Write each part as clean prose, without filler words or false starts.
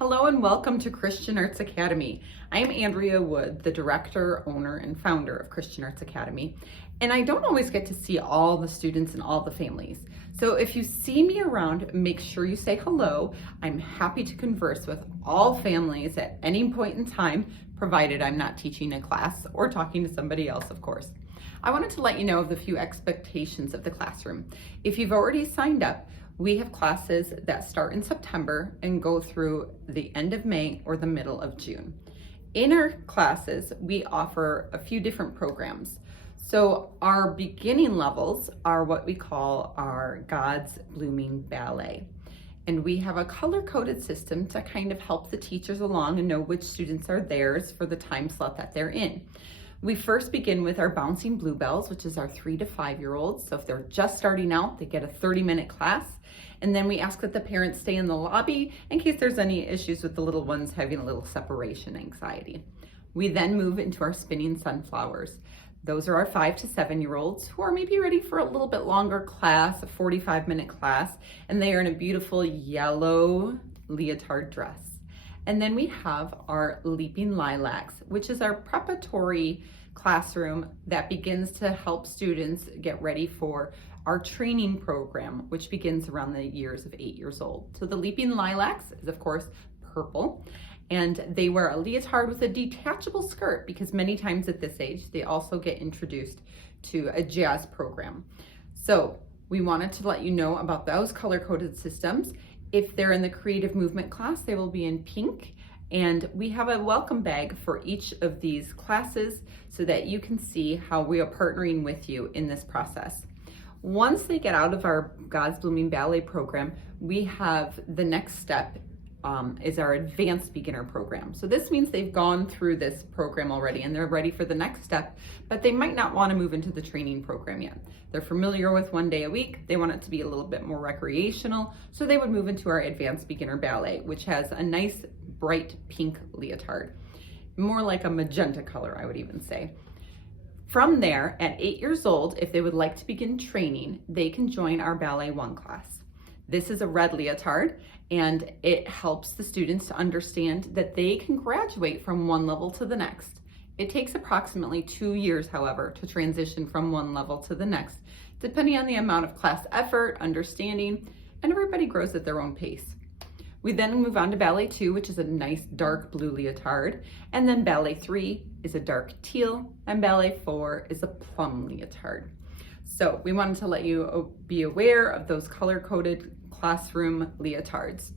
Hello and welcome to Christian Arts Academy. I'm Andrea Wood, the director, owner, and founder of Christian Arts Academy, and I don't always get to see all the students and all the families. So if you see me around, make sure you say hello. I'm happy to converse with all families at any point in time, provided I'm not teaching a class or talking to somebody else, of course. I wanted to let you know of the few expectations of the classroom. If you've already signed up, we have classes that start in September and go through the end of May or the middle of June. In our classes, we offer a few different programs. So our beginning levels are what we call our God's Blooming Ballet. And we have a color-coded system to kind of help the teachers along and know which students are theirs for the time slot that they're in. We first begin with our Bouncing Bluebells, which is our 3 to 5 year olds. So if they're just starting out, they get a 30-minute class. And then we ask that the parents stay in the lobby in case there's any issues with the little ones having a little separation anxiety. We then move into our Spinning Sunflowers. Those are our 5 to 7 year olds who are maybe ready for a little bit longer class, a 45-minute class, and they are in a beautiful yellow leotard dress. And then we have our Leaping Lilacs, which is our preparatory classroom that begins to help students get ready for our training program, which begins around the years of 8 years old. So the Leaping Lilacs is, of course, purple, and they wear a leotard with a detachable skirt because many times at this age, they also get introduced to a jazz program. So we wanted to let you know about those color-coded systems. If they're in the creative movement class, they will be in pink. And we have a welcome bag for each of these classes so that you can see how we are partnering with you in this process. Once they get out of our God's Blooming Ballet program, we have the next step is our advanced beginner program. So this means they've gone through this program already and they're ready for the next step, but they might not want to move into the training program yet. They're familiar with 1 day a week. They want it to be a little bit more recreational. So they would move into our advanced beginner ballet, which has a nice bright pink leotard, more like a magenta color, I would even say. From there, at 8 years old, if they would like to begin training, they can join our Ballet 1 class. This is a red leotard, and it helps the students to understand that they can graduate from one level to the next. It takes approximately 2 years, however, to transition from one level to the next, depending on the amount of class effort, understanding, and everybody grows at their own pace. We then move on to Ballet 2, which is a nice dark blue leotard, and then Ballet 3 is a dark teal, and Ballet 4 is a plum leotard. So we wanted to let you be aware of those color-coded classroom leotards.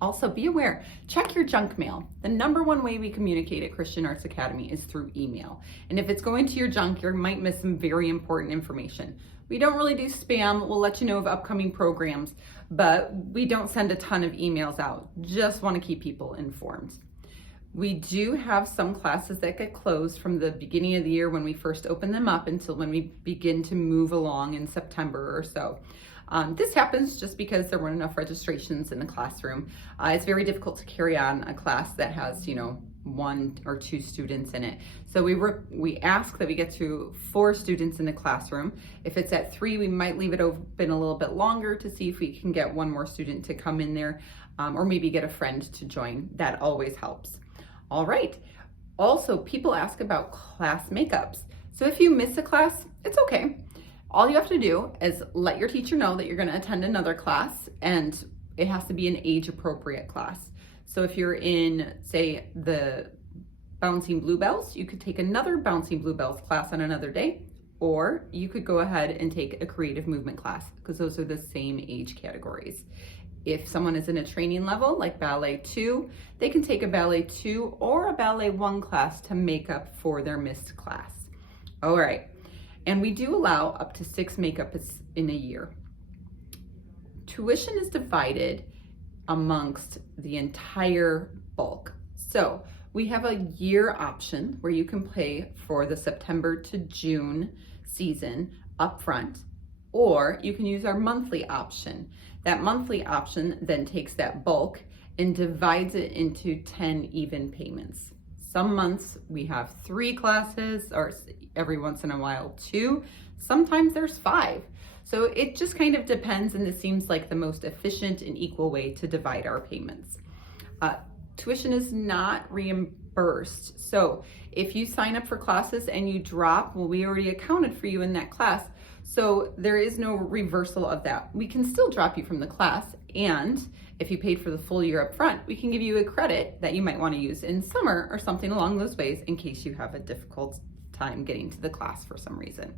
Also be aware, check your junk mail. The #1 way we communicate at Christian Arts Academy is through email. And if it's going to your junk, you might miss some very important information. We don't really do spam. We'll let you know of upcoming programs, but we don't send a ton of emails out. Just want to keep people informed. We do have some classes that get closed from the beginning of the year when we first open them up until when we begin to move along in September or so. This happens just because there weren't enough registrations in the classroom. It's very difficult to carry on a class that has, 1 or 2 students in it. So we ask that we get to 4 students in the classroom. If it's at 3, we might leave it open a little bit longer to see if we can get 1 more student to come in there, or maybe get a friend to join. That always helps. All right. Also, people ask about class makeups. So if you miss a class, it's okay. All you have to do is let your teacher know that you're going to attend another class, and it has to be an age-appropriate class. So if you're in, say, the Bouncing Bluebells, you could take another Bouncing Bluebells class on another day, or you could go ahead and take a creative movement class because those are the same age categories. If someone is in a training level like Ballet 2, they can take a Ballet 2 or a Ballet 1 class to make up for their missed class. All right. And we do allow up to 6 makeups in a year. Tuition is divided amongst the entire bulk. So we have a year option where you can pay for the September to June season upfront, or you can use our monthly option. That monthly option then takes that bulk and divides it into 10 even payments. Some months we have 3 classes, or every once in a while 2. Sometimes there's 5. So it just kind of depends, and this seems like the most efficient and equal way to divide our payments. Tuition is not reimbursed. So if you sign up for classes and you drop, well, we already accounted for you in that class. So there is no reversal of that. We can still drop you from the class, and if you paid for the full year up front, we can give you a credit that you might want to use in summer or something along those ways in case you have a difficult time getting to the class for some reason.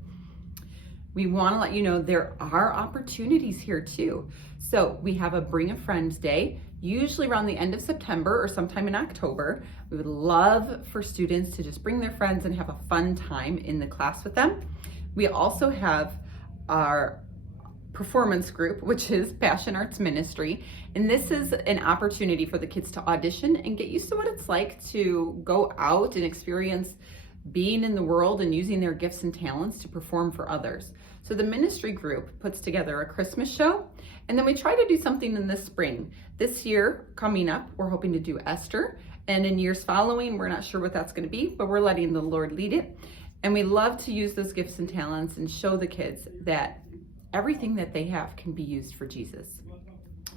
We want to let you know there are opportunities here too. So we have a Bring a Friend Day, usually around the end of September or sometime in October. We would love for students to just bring their friends and have a fun time in the class with them. We also have our performance group, which is Passion Arts Ministry. And this is an opportunity for the kids to audition and get used to what it's like to go out and experience being in the world and using their gifts and talents to perform for others. So the ministry group puts together a Christmas show, and then we try to do something in the spring. This year, coming up, we're hoping to do Esther, and in years following, we're not sure what that's going to be, but we're letting the Lord lead it. And we love to use those gifts and talents and show the kids that everything that they have can be used for Jesus.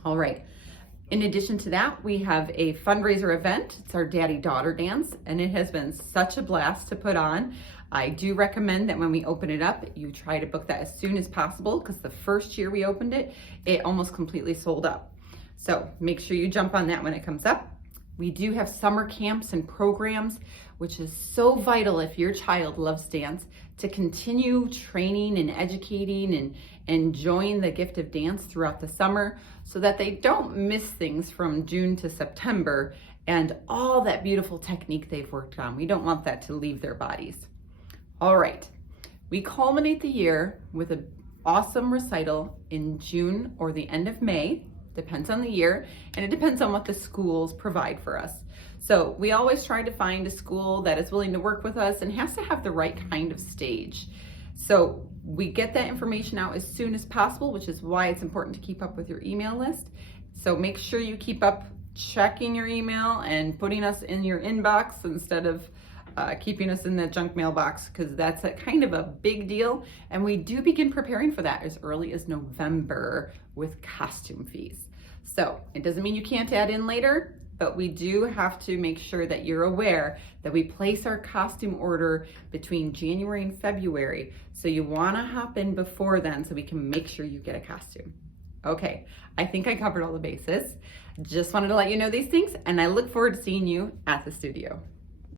All right. In addition to that, we have a fundraiser event. It's our Daddy-Daughter Dance, and it has been such a blast to put on. I do recommend that when we open it up, you try to book that as soon as possible, because the first year we opened it, it almost completely sold out. So make sure you jump on that when it comes up. We do have summer camps and programs, which is so vital if your child loves dance, to continue training and educating and enjoying the gift of dance throughout the summer so that they don't miss things from June to September and all that beautiful technique they've worked on. We don't want that to leave their bodies. All right, we culminate the year with an awesome recital in June or the end of May. Depends on the year, and it depends on what the schools provide for us. So we always try to find a school that is willing to work with us and has to have the right kind of stage. So we get that information out as soon as possible, which is why it's important to keep up with your email list. So make sure you keep up checking your email and putting us in your inbox instead of keeping us in that junk mailbox, because that's a kind of a big deal. And we do begin preparing for that as early as November with costume fees. So it doesn't mean you can't add in later, but we do have to make sure that you're aware that we place our costume order between January and February. So you want to hop in before then so we can make sure you get a costume. Okay, I think I covered all the bases. Just wanted to let you know these things, and I look forward to seeing you at the studio.